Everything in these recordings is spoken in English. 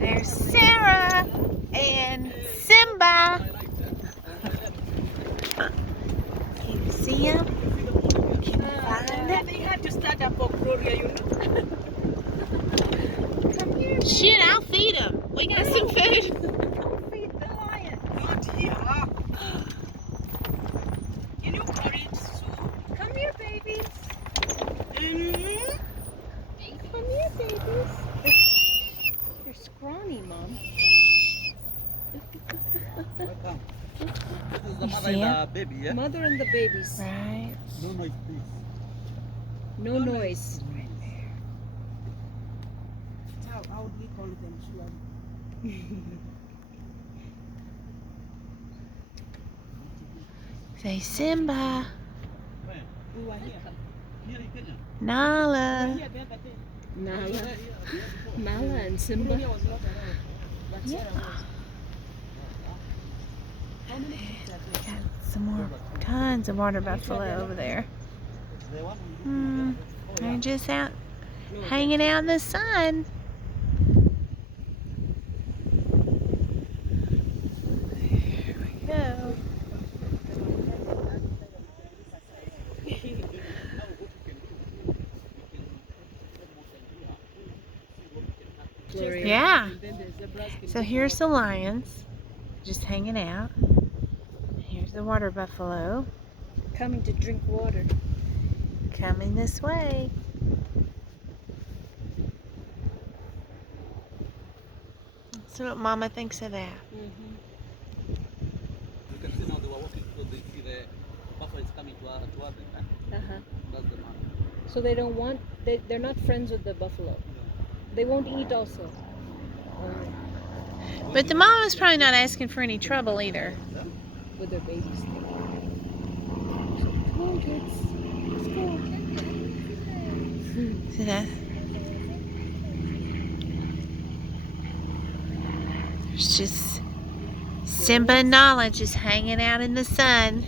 There's Sarah and Simba. Can you see him? Can you find him? They had to start up for Gloria, you know. Come here. Shit, I'll feed him. We got some food. Don't feed the lion. Not here. Can you carry it soon? Come here, babies. Come here, babies. They're scrawny, Mom. Welcome. This is the You mother see and the baby, yeah? Mother and the babies. Right. No noise, please. No noise. How would we call them? Say Simba. We were here. Here in Kenya. Nala. Here the other day. Nala. Nala and Simba. Gloria was not around. But Sarah was. How many kids are there? Got some more, tons of water buffalo over there. The one They're just out hanging out in the sun. There we go. Gloria. Yeah. And then the zebras can So here's the lions just hanging out. Here's the water buffalo Coming to drink water. coming this way. So what Mama thinks of that. you can see now they were walking, so they see the buffalo is coming towards them. Uh-huh. That's the man. So they don't want, they're not friends with the buffalo. They won't eat also. But the mama's probably not asking for any trouble either. With their babies. So, come on, kids. Let's go. See that? There's just Simba and Nala just hanging out in the sun.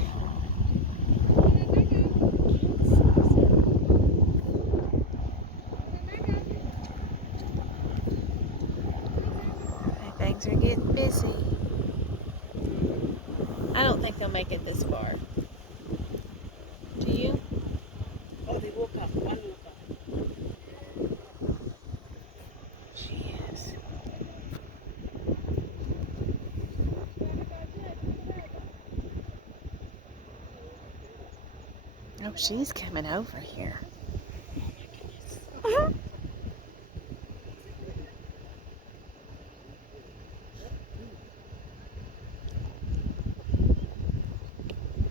Things are getting busy. I don't think they'll make it this far. Do you? Oh, they woke up. One woke up. She is. Oh, she's coming over here.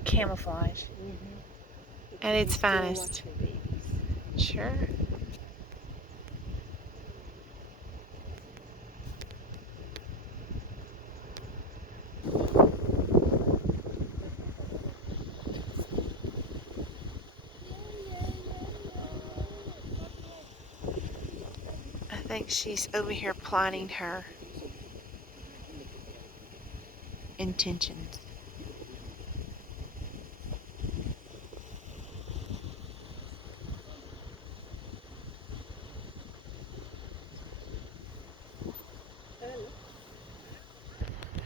Camouflage at its finest. Sure. I think she's over here plotting her intentions.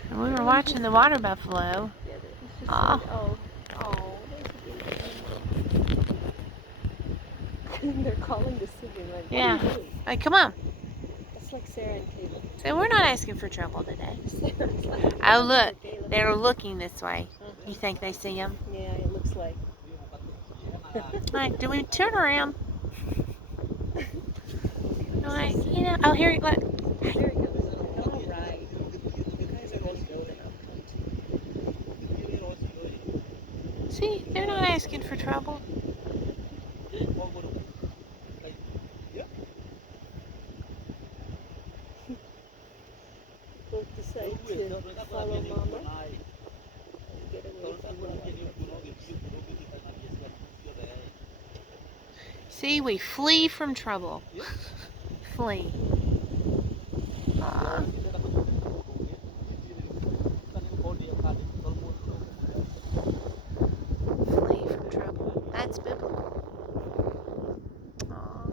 And we were watching the water buffalo. Oh. They're calling the sibling like, Yeah. what are you doing? Hey, come on. It's like Sarah and Caleb. So we're not asking for trouble today. Sarah's like, Oh, look. Caleb. They're looking this way. You think they see them? Yeah, it looks like. Like, do we turn around? Like, you know. Oh, here, look. There he goes. All right. You guys are both golden. See, they're not asking for trouble. Both decide to follow Mama. Get away from Mama. See, we flee from trouble. Flee. Aw. Flee from trouble. That's biblical. Aw.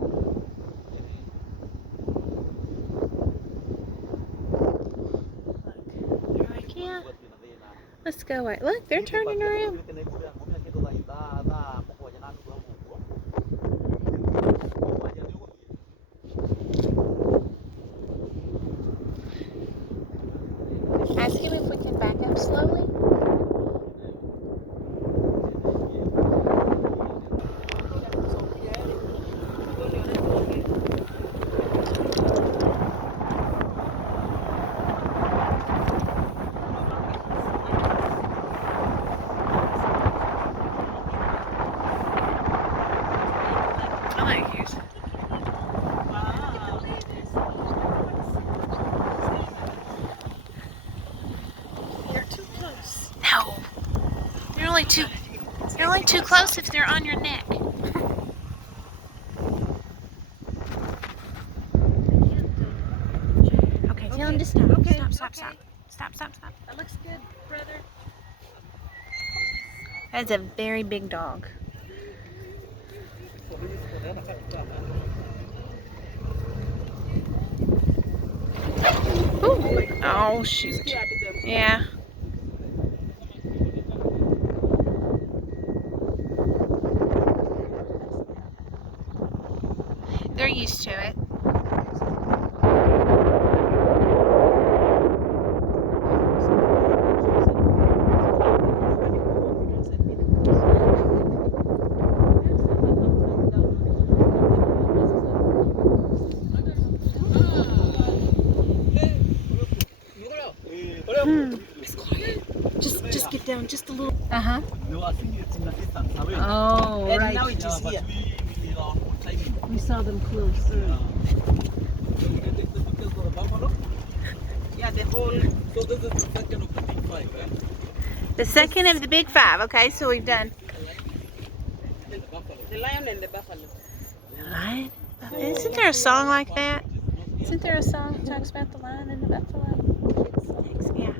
Let's go away. Look, they're turning around. Ask him if we can back up slowly. No. They're only too close if they're on your neck. Okay, tell him to stop. Okay, Stop. okay. Stop. That looks good, brother. That's a very big dog. Ooh. Oh, shoot. Scared them. Yeah. They're used to it. Just get down just a little. Uh-huh. Oh, And right. now it is here. We saw them close. Yeah, the whole. So this is the second of the big five, eh? The second of the big five. Okay, so we've done The buffalo. The lion and the buffalo. lion. Isn't there a song like that? Isn't there a song that talks about the lion and the buffalo? Yeah.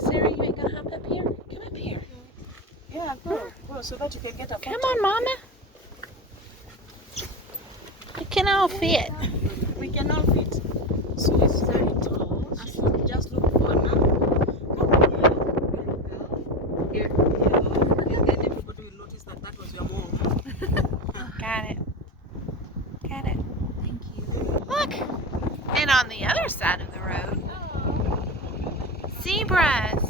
Sarah, you ain't gonna hop up here? Come up here. Yeah, go, so that you can get a photo. Come on, Mama. We can all fit. We can all fit. So it's very tall. Just look for now. Here. And then everybody will notice that that was your mom. Got it. Thank you. Look. And on the other side of the road, zebras.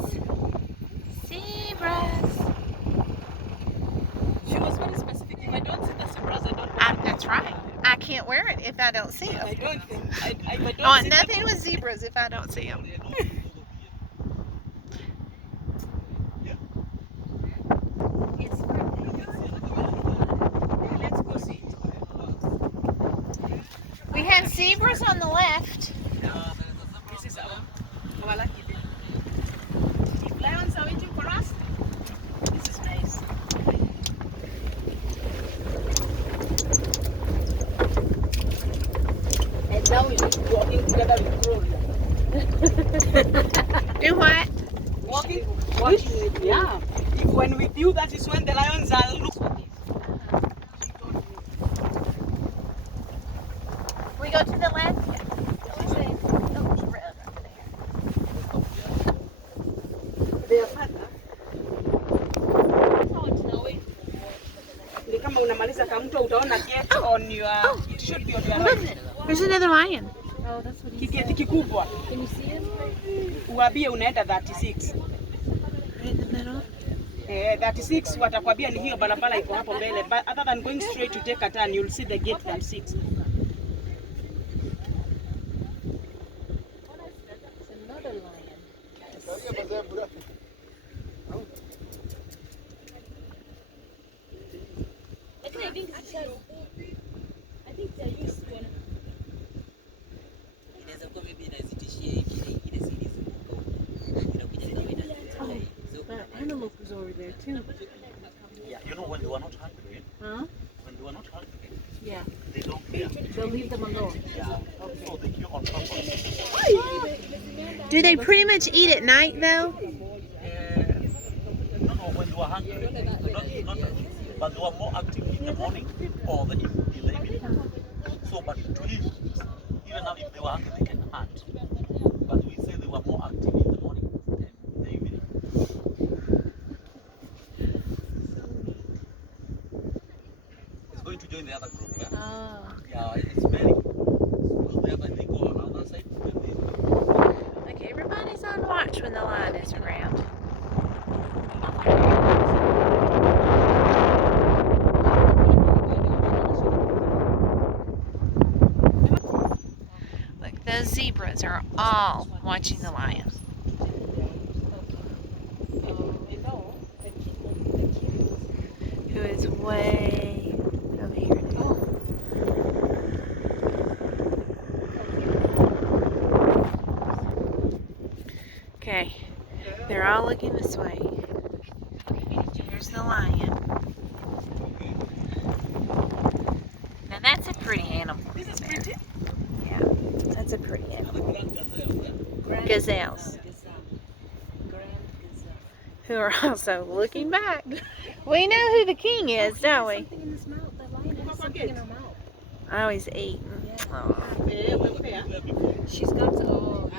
She was very specific. If I don't see the zebras, I don't. That's right. I can't wear it if I don't see them. I don't think. I don't I want see nothing with zebras if I don't see them. Let's go see it. We have zebras on the left. This is our lucky day. If lions are waiting for us, this is nice. And now we'll be walking together with Gloria. Do what? Walking with yeah. If when with you, that is when the lions are looking. We go to the left? Yeah. There's a road over there. Their father. Ni kama unamaliza kamto utaona gate on your it should be on your right. There's another lion. Oh, that's what he said. Kiketi kikubwa. Can you see him? Uambie unaenda 36. Right in the middle. 36 watakwambia ni hiyo barabara iko hapo mbele. But other than going straight to take a turn, you'll see the gate 36. Another lion. I think they're used to it. That antelope was over there too. Yeah, you know when they were not hungry, Huh? when they were not hungry, Yeah. they don't care. They'll leave them alone. Yeah. So they kill on purpose. Do they pretty much eat at night though? No, when they were hungry, not, but they were more active in the morning or in the evening. So, but to eat even now if they were hungry, they can hunt. But we say they were more active in the morning and in the evening. It's going to join the other group. Yeah, Oh. yeah, it's very. So the other they go on the other side. Like everybody's on watch when the lion is around. Look, those zebras are all watching the lion. Who is way over here now. Okay, they're all looking this way. Here's the lion. Now that's a pretty animal. This is pretty. Yeah, that's a pretty animal. Grand Gazelles, Grand gazelle. who are also looking back. We know who the king is, don't we? Something in his mouth. The lion has something in her mouth. Oh, he's eating. Aw. She's got the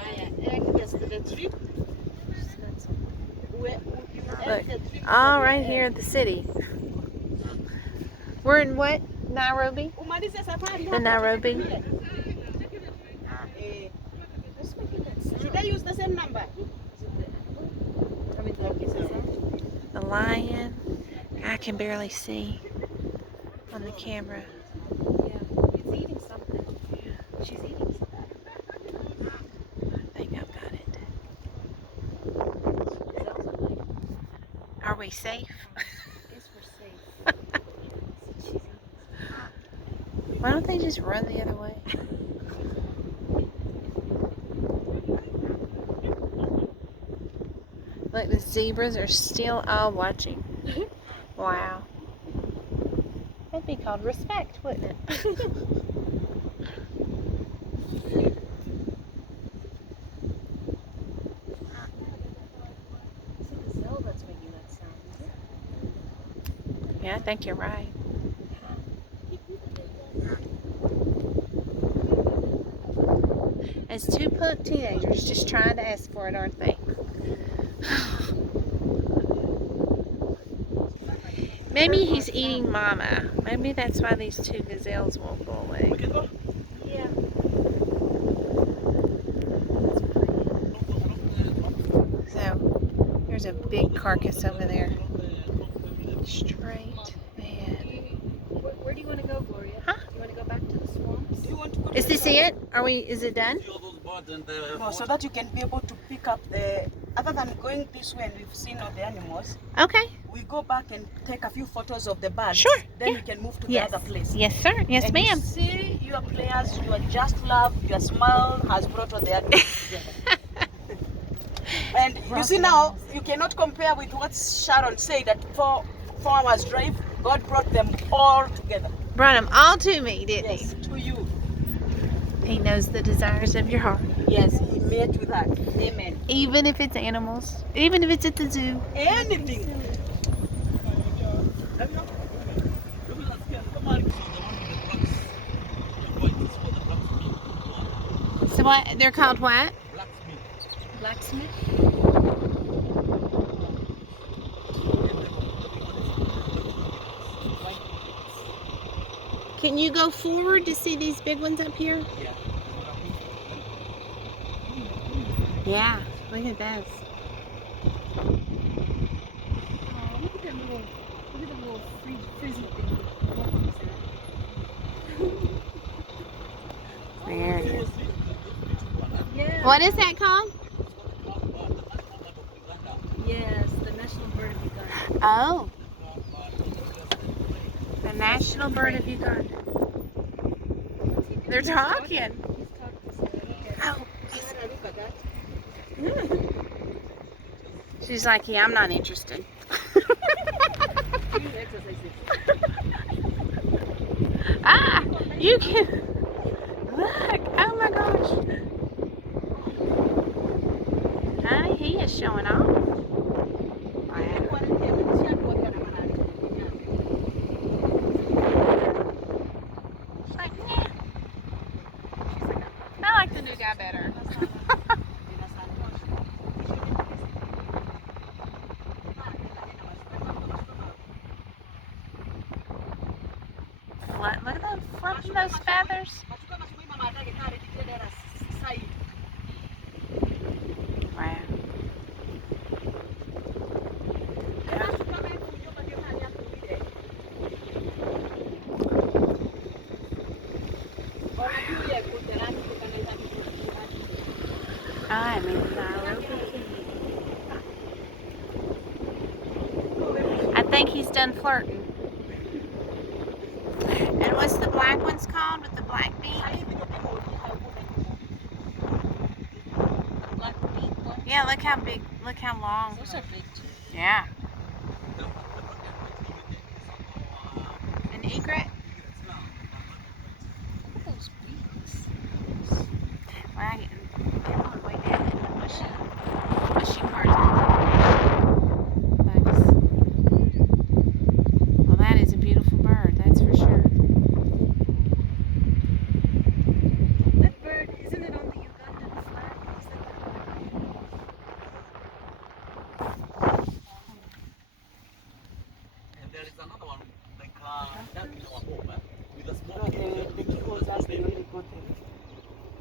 trip. Look, all right here at the city. We're in what? Nairobi? The Nairobi? Should I use the same number? The lion. I can barely see on the camera. Yeah, it's eating something. She's eating something. I think I've got it. Are we safe? Guess we're safe. Why don't they just run the other way? Look, the zebras are still all watching. Wow. That'd be called respect, wouldn't it? It's a gazelle that's making that sound. Yeah, I think you're right. It's two punk teenagers just trying to ask for it, aren't they? Maybe he's eating mama. Maybe that's why these two gazelles won't go away. Yeah. So, there's a big carcass over there. Straight ahead. Where do you want to go, Gloria? Huh? Do you want to go back to the swamps? Do you want to go Is this it? Is it done? See all those birds and the No, so that you can be able to pick up the, other than going this way and we've seen all the animals, Okay. we go back and take a few photos of the birds. Sure, Then yeah. we can move to Yes. the other place. Yes, sir. Yes, And you ma'am. see your players, your just love, your smile has brought all the animals together. And you see now, you cannot compare with what Sharon said that 4 hours drive, God brought them all together. Brought them all to me, didn't Yes, to you. he? He knows the desires of your heart. Yes, he met with that. Amen. Even if it's animals. Even if it's at the zoo. Anything. So what? They're called what? Blacksmith? Can you go forward to see these big ones up here? Yeah. Look at this. Oh, look at that little frizzy thing. There it is. Yeah. What is that called? Yes, the national bird of Uganda. Oh. The national bird of Uganda. They're talking. He's talking. Oh. Look at that. She's like, yeah, I'm not interested. Ah, you can look. Oh my gosh. Honey, he is showing off. It's like, yeah. Look at them fluffing those feathers. Wow. I'm in Nairobi Kenya. I think he's done flirting. And what's the black one's called with the black beak? Yeah, look how big, look how long. Those are big too. Yeah. An egret? Look at those beaks. Well, they're on the way down in the bushy part. Bugs. Well, that is a beautiful bird, that's for sure. That bird, isn't it on the Ugandan flag? Is that And there is another one, like that in our home, with a small No, kid. the hippos, that's the only got them.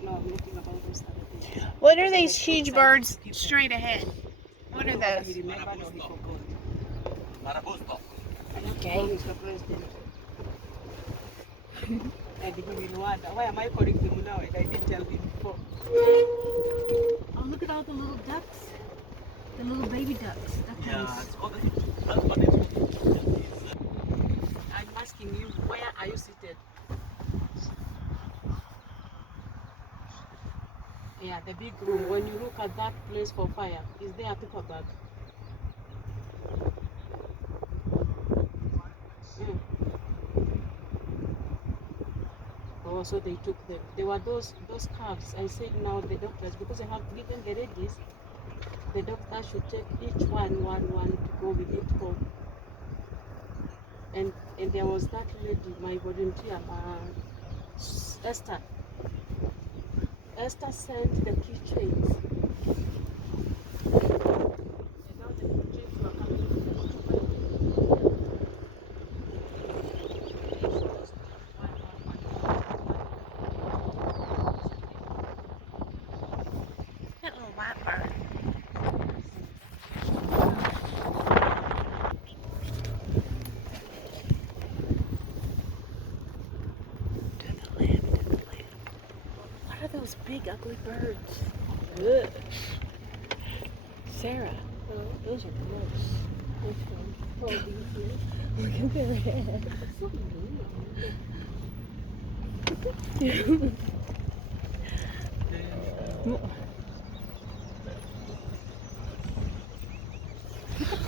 No, I'm looking about those other things. What are these huge birds straight ahead? What are those? He remembered or he forgot. Marabusto. Okay. Mr. President. And he will wonder, why am I calling him now? And I did tell him before. Oh, look at all the little ducks. The little baby ducks. Yeah, it's called that's what it's I'm asking you, where are you seated? Yeah, the big room. When you look at that place for fire, is there a paper bag? Mm. Oh, so they took them. There were those calves. I said now the doctors, because they have given the ladies, the doctor should take each one to go with it home. And there was that lady, my volunteer, Esther. Esther sent the keychains. And now the keychains were coming to the That little white bird. What are those big ugly birds? Ugh. Sarah, those are gross. Which one? Oh, these. Look at their head.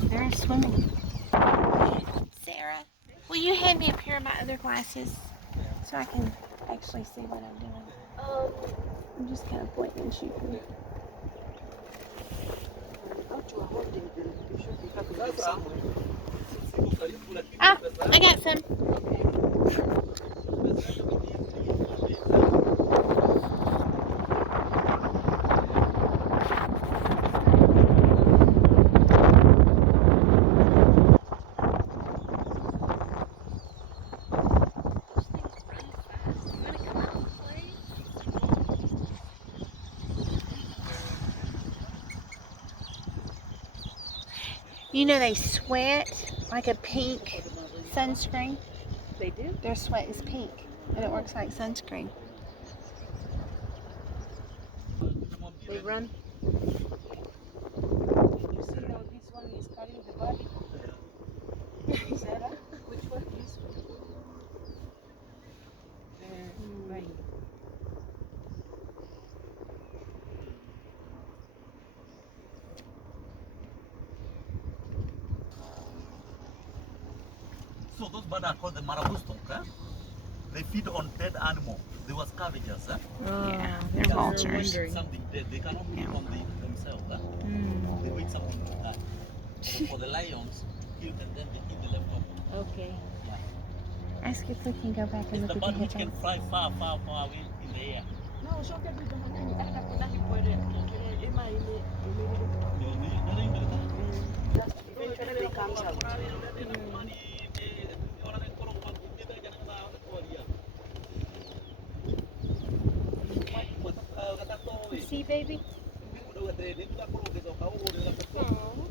They're swimming. Sarah, will you hand me a pair of my other glasses so I can actually see what I'm doing? I'm just kind of pointing and shooting. Ah, I got some. You know they sweat like a pink sunscreen. They do? Their sweat is pink and it works like sunscreen. They run. You see now this one is carrying the body. Sarah, which one is right. So those birds are called the marabusto, okay? They feed on dead animals. They were scavengers, eh? Yeah, they're vultures. wondering. Something dead. They cannot eat on themselves. Eh? They wait something to die. So for the lions, kill them, then they eat the leftover. Okay. Yeah. Ask if we can go back and It's look the at the bird which can hippos. fly far, far, far away in the air. No, show them the honey. I have to put it in my just eventually they comes out. see, baby?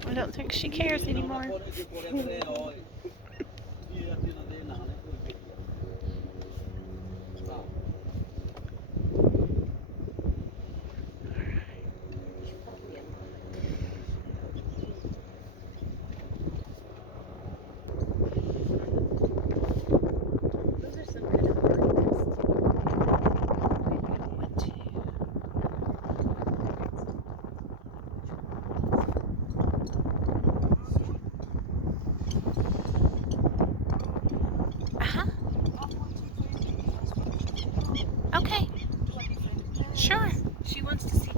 I don't think she cares anymore. Those are some kind of birds. Uh-huh. Okay. Sure. She wants to see